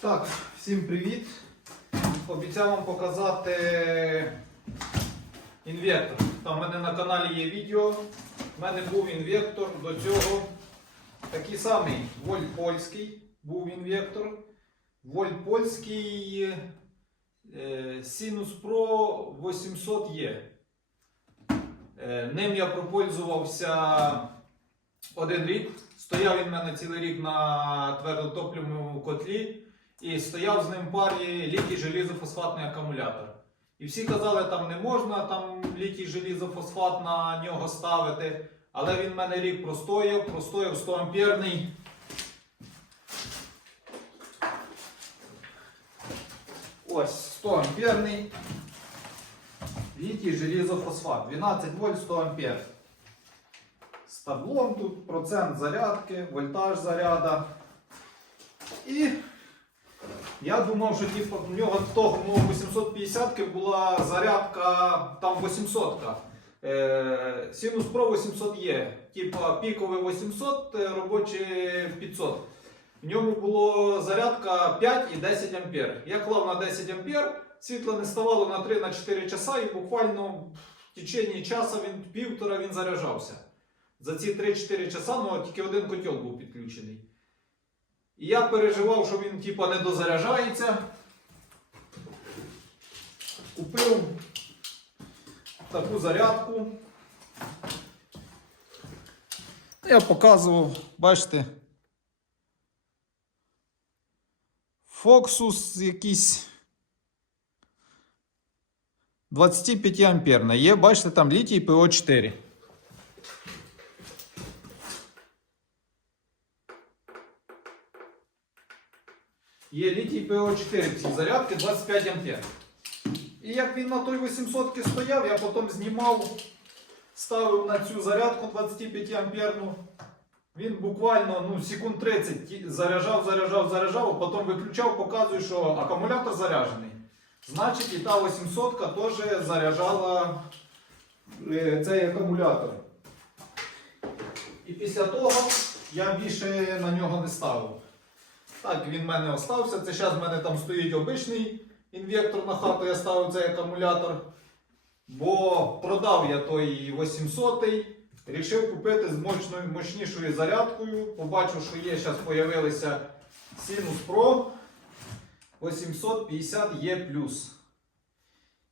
Так, всім привіт. Обіцяв вам показати інвектор. Там в мене на каналі є відео. У мене був інвектор до цього. Такий самий вольт польський був інвектор. Вольт польський е, Sinus Pro 800E. Е, Ним я пропользувався один рік. Стояв він в мене цілий рік на твердотоплівному котлі і стояв з ним парі літій желізофосфатний акумулятор. І всі казали, там не можна там літій желізофосфат на нього ставити. Але він в мене рік простояв, простояв 100 амперний. Ось 100 амперний. Літій желізофосфат. 12 вольт 100 ампер. З таблом тут процент зарядки, вольтаж заряда. І я думав, що типу, в нього того ну, 850 була зарядка там 800. Е, Sinus Pro 800 є. Типа пікове 800, е, робоче 500. В ньому було зарядка 5 і 10 ампер. Я клав на 10 ампер, світло не ставало на 3-4 часа і буквально в течение часу він півтора він заряджався. За ці 3-4 часа ну, тільки один котел був підключений. І я переживав, що він типа не дозаряджається. Купив таку зарядку. Я показував, бачите. Фоксус якийсь 25 амперна. Є, бачите, там літій ПО4. Є літій ПО4 в цій зарядці 25 ампер. І як він на той 800 стояв, я потім знімав, ставив на цю зарядку 25 амперну. Він буквально ну, секунд 30 заряджав, заряджав, заряджав, а потім виключав, показує, що акумулятор заряджений. Значить, і та 800 теж заряджала е, цей акумулятор. І після того я більше на нього не ставив. Так, він в мене остався. Це зараз в мене там стоїть обичний інвектор на хату, я ставив цей акумулятор. Бо продав я той 800 й Рішив купити з мощною, мощнішою зарядкою. Побачив, що є, зараз з'явилися Sinus Pro 850E+.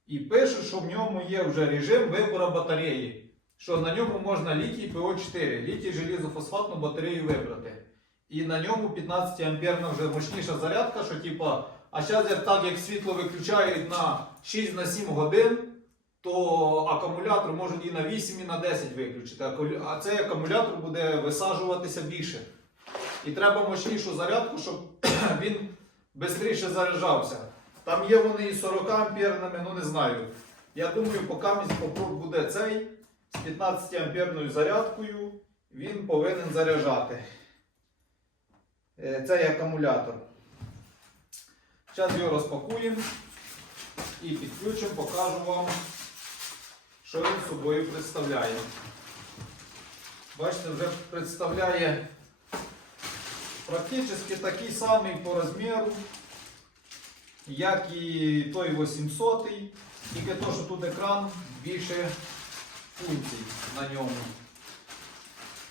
І пише, що в ньому є вже режим вибору батареї. Що на ньому можна літій ПО4, літій желізофосфатну батарею вибрати. І на ньому 15 амперна вже мощніша зарядка, що типа, а зараз як так як світло виключають на 6-7 годин, то акумулятор можуть і на 8, і на 10 виключити. А цей акумулятор буде висаджуватися більше. І треба мощнішу зарядку, щоб він швидше заряджався. Там є вони і 40 амперними, ну не знаю. Я думаю, поки попробую буде цей з 15 амперною зарядкою, він повинен заряджати цей акумулятор. Зараз його розпакуємо і підключимо, покажу вам, що він собою представляє. Бачите, вже представляє практично такий самий по розміру, як і той 800 тільки то, що тут екран більше функцій на ньому.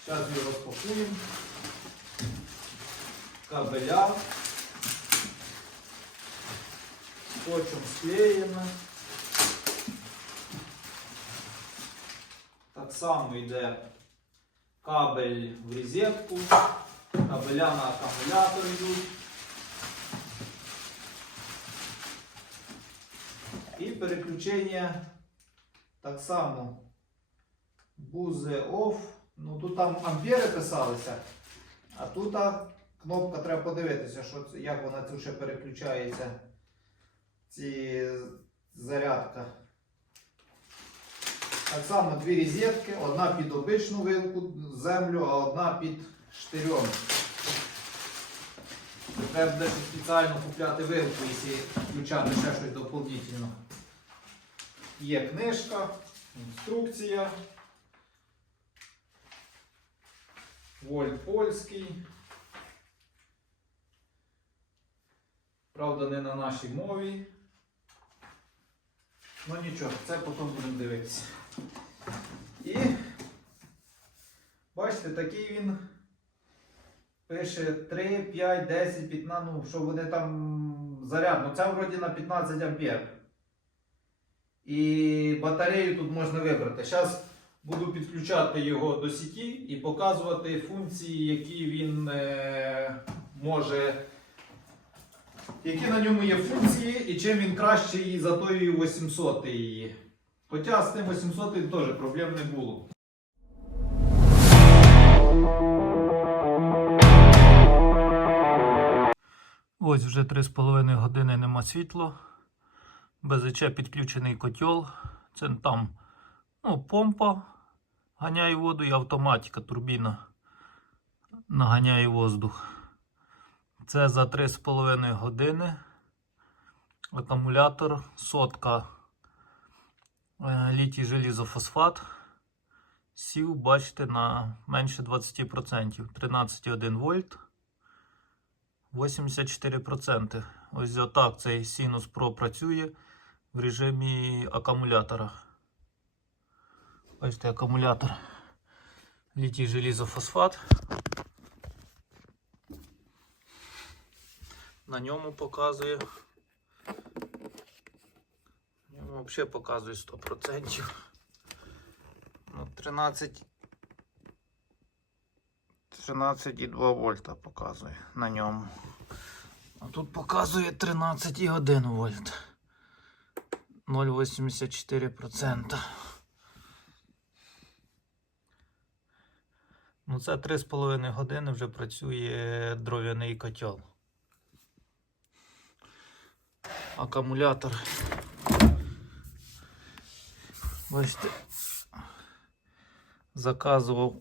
Зараз його розпакуємо. Кабеля. Скотчем склеєно. Так само йде кабель в розетку, кабеля на акумулятор йдуть. І переключення так само. Бузе off. Ну тут там ампери писалися, а тут кнопка треба подивитися, що як вона це ще переключається. Ці зарядка. Так само дві розетки, одна під обичну вилку землю, а одна під штирьом. Треба буде спеціально купляти вилку, якщо включати ще щось доповнительно. Є книжка, інструкція. Вольт польський. Правда, не на нашій мові. Ну нічого, це потім будемо дивитися. І бачите, такий він пише 3, 5, 10, 15, ну, що вони там заряд. Ну це вроді на 15 ампер. І батарею тут можна вибрати. Зараз буду підключати його до сіті і показувати функції, які він е, може. Які на ньому є функції і чим він кращий за тою 800 її. Хоча з тим 800 теж проблем не було. Ось вже 3,5 години нема світла. БЗЧ підключений котел. Це там ну, помпа ганяє воду і автоматика, турбіна наганяє воздух. Це за 3,5 години. Акумулятор, сотка е, літій желізофосфат. Сів, бачите, на менше 20%. 13,1 вольт. 84%. Ось отак цей Sinus Pro працює в режимі акумулятора. Бачите, акумулятор літій желізофосфат. На ньому показує. На ньому взагалі показує 100%. Ну, 13. 13,2 вольта показує на ньому. А тут показує 13,1 вольт. 0,84%. Ну, це 3,5 години вже працює дров'яний котел. Акумулятор. Бачите, заказував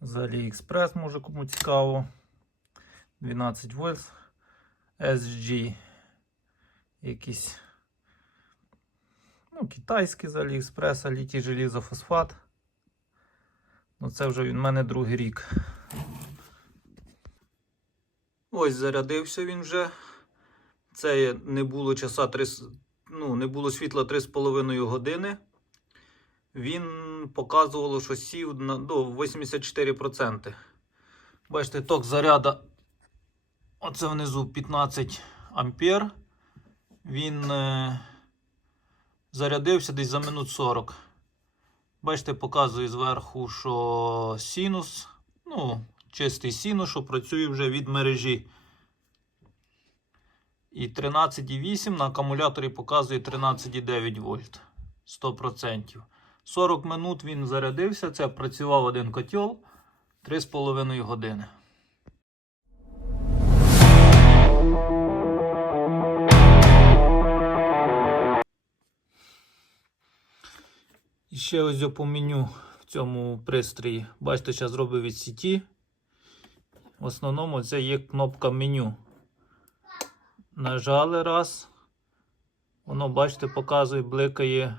з AliExpress, може кому цікаво. 12 вольт SG. Якийсь ну, китайський з AliExpress, літій желізофосфат. Ну, це вже він в мене другий рік. Ось зарядився він вже. Це не було часа 3, ну, не було світла 3,5 години. Він показувало, що сів на до 84%. Бачите, ток заряда. Оце внизу 15 ампер. Він е, зарядився десь за минут 40. Бачите, показує зверху, що синус, ну, чистий синус, що працює вже від мережі. І 13,8 на акумуляторі показує 13,9 вольт. 100%. 40 минут він зарядився. Це працював один котел 3,5 години. І ще ось я меню в цьому пристрої. Бачите, зараз зробив від сіті. В основному це є кнопка меню. Нажали раз. Воно, бачите, показує, бликає,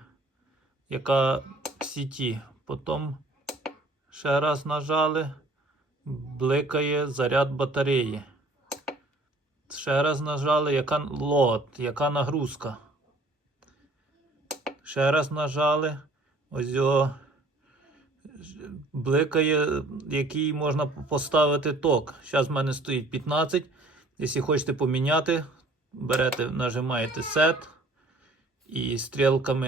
яка в сіті. Потім ще раз нажали, бликає заряд батареї. Ще раз нажали, яка лот, яка нагрузка. Ще раз нажали. Ось його бликає, який можна поставити ток. Зараз в мене стоїть 15. Якщо хочете поміняти, берете, нажимаєте Set і стрілками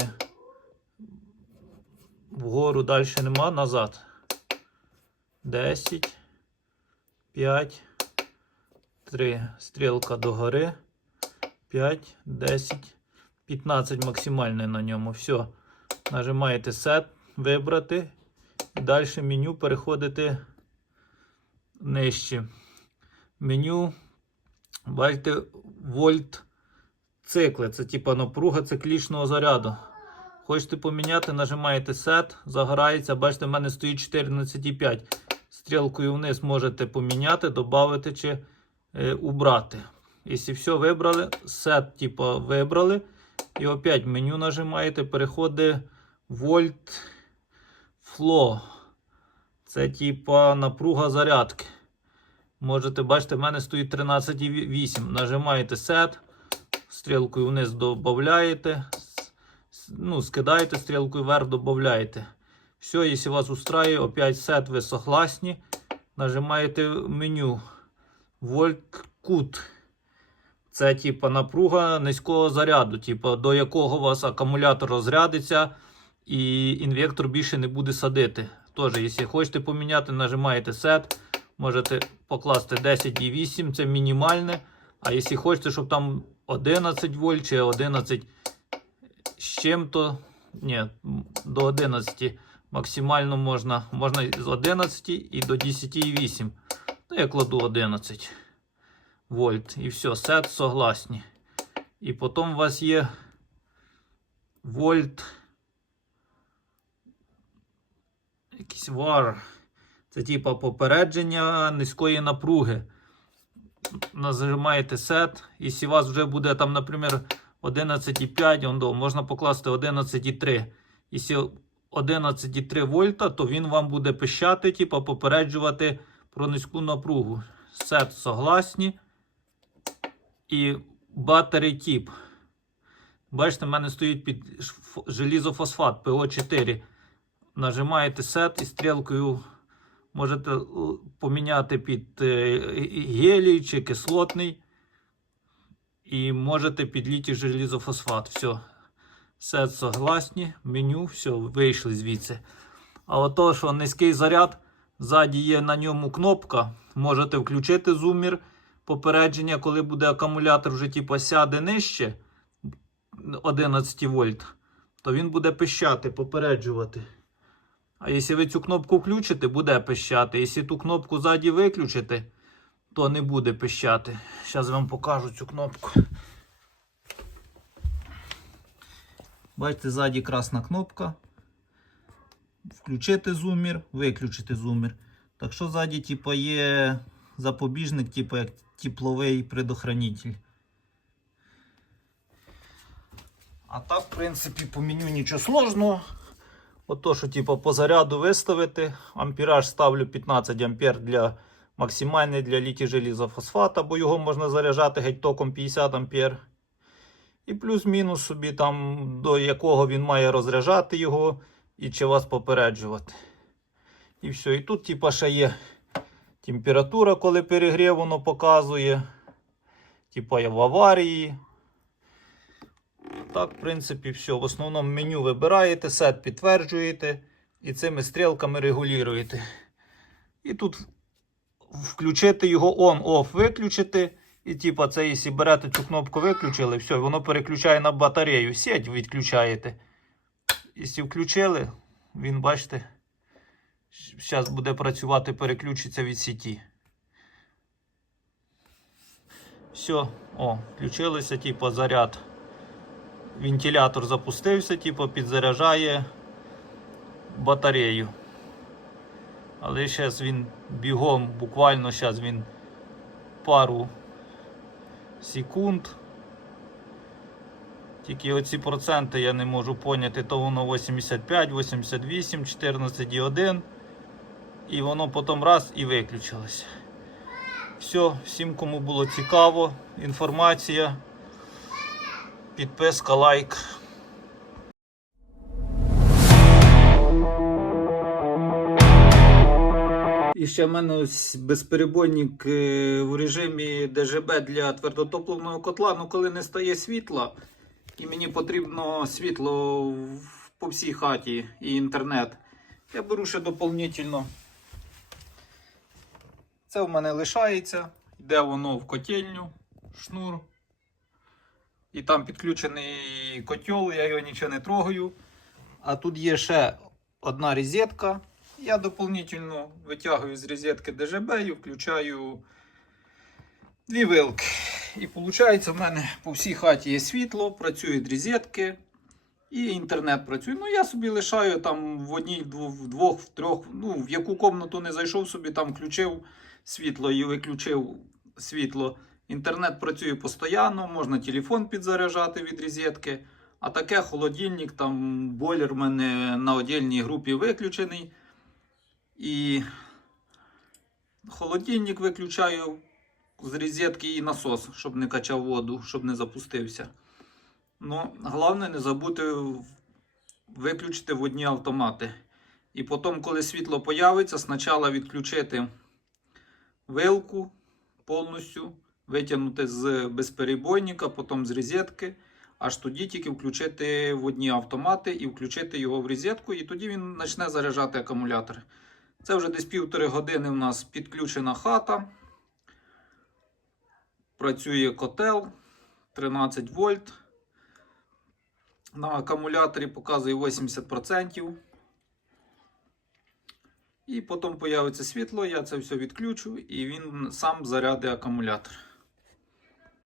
вгору далі нема, назад. 10, 5, 3. Стрілка догори. 5, 10, 15 максимальне на ньому. Все. Нажимаєте Set, вибрати. Далі меню переходите нижче. Меню, бачите, вольт цикли. Це типа напруга циклічного заряду. Хочете поміняти, нажимаєте Set, загорається. Бачите, в мене стоїть 14,5. Стрілкою вниз можете поміняти, додати чи е, убрати. Якщо все вибрали, Set, типа, вибрали. І опять меню нажимаєте, переходить вольт фло. Це типа напруга зарядки. Можете бачити, в мене стоїть 13,8. Нажимаєте Set, стрілкою вниз додаєте, ну, скидаєте стрілкою вверх, додаєте. Все, якщо вас устраивает, опять Set, ви согласні. Нажимаєте меню Cut. Це типа напруга низького заряду, типа, до якого у вас акумулятор розрядиться і інвектор більше не буде садити. Тож, якщо хочете поміняти, нажимаєте Set. Можете покласти 10,8, це мінімальне. А якщо хочете, щоб там 11 вольт чи 11 з чим-то, ні, до 11 максимально можна. Можна з 11 і до 10,8. Ну, я кладу 11 вольт. І все, сет согласні. І потім у вас є вольт. Якийсь вар. Це типа попередження низької напруги. Нажимаєте set. Якщо у вас вже буде там, наприклад, 11,5, можна покласти 11,3. Якщо 11,3 вольта, то він вам буде пищати, типа попереджувати про низьку напругу. Set согласні. І battery тип. Бачите, в мене стоїть під желізофосфат PO4. Нажимаєте set і стрілкою можете поміняти під е, гелій чи кислотний. І можете під желізофосфат. Все. Set согласні. Меню, все, вийшли звідси. А от то, що низький заряд, ззаді є на ньому кнопка. Можете включити зумір попередження, коли буде акумулятор вже типу, сяде нижче 11 вольт, то він буде пищати, попереджувати. А якщо ви цю кнопку включите, буде пищати. Якщо ту кнопку ззаді виключите, то не буде пищати. Зараз вам покажу цю кнопку. Бачите, ззаді красна кнопка. Включити зумір, виключити зумір. Так що ззаді, типу, є запобіжник, типу, як тепловий предохранитель. А так, в принципі, по меню нічого сложного. Ото, що типу, по заряду виставити. Ампераж ставлю 15 ампер для максимальний для літій желізофосфата, бо його можна заряджати геть током 50 ампер. І плюс-мінус собі там, до якого він має розряджати його і чи вас попереджувати. І все. І тут, типа, ще є температура, коли перегрів, воно показує. Типа в аварії. Так, в принципі, все. В основному меню вибираєте, сет підтверджуєте і цими стрілками регулюєте. І тут включити його on-off, виключити. І типа це, якщо берете цю кнопку виключили, все, воно переключає на батарею. Сеть відключаєте. Якщо включили, він бачите, зараз буде працювати, переключиться від сіті. Все, о, включилися, типа заряд. Вентилятор запустився, типу, підзаряджає батарею. Але зараз він бігом, буквально зараз він пару секунд. Тільки оці проценти я не можу поняти, то воно 85, 88, 14,1. І воно потім раз і виключилось. Все, всім, кому було цікаво, інформація. Підписка, лайк. І ще в мене ось безперебойник е, в режимі ДЖБ для твердотопливного котла. Ну, коли не стає світла, і мені потрібно світло по всій хаті і інтернет. Я беру ще доповнительно. Це в мене лишається. Йде воно в котельню, шнур. І там підключений котел, я його нічого не трогаю. А тут є ще одна розетка. Я дополнительно витягую з розетки ДЖБ і включаю дві вилки. І виходить, в мене по всій хаті є світло, працюють розетки і інтернет працює. Ну, я собі лишаю там в одній, в двох, в трьох, ну, в яку комнату не зайшов собі, там включив світло і виключив світло. Інтернет працює постійно, можна телефон підзаряджати від розетки. А таке холодильник, там бойлер в мене на отдільній групі виключений. І холодильник виключаю з розетки і насос, щоб не качав воду, щоб не запустився. Ну, головне не забути виключити водні автомати. І потім, коли світло появиться, спочатку відключити вилку повністю, витягнути з безперебойника, потім з розетки. Аж тоді тільки включити водні автомати і включити його в розетку, і тоді він почне заряджати акумулятор. Це вже десь півтори години у нас підключена хата. Працює котел 13 вольт. На акумуляторі показує 80%. І потім появиться світло, я це все відключу і він сам зарядить акумулятор.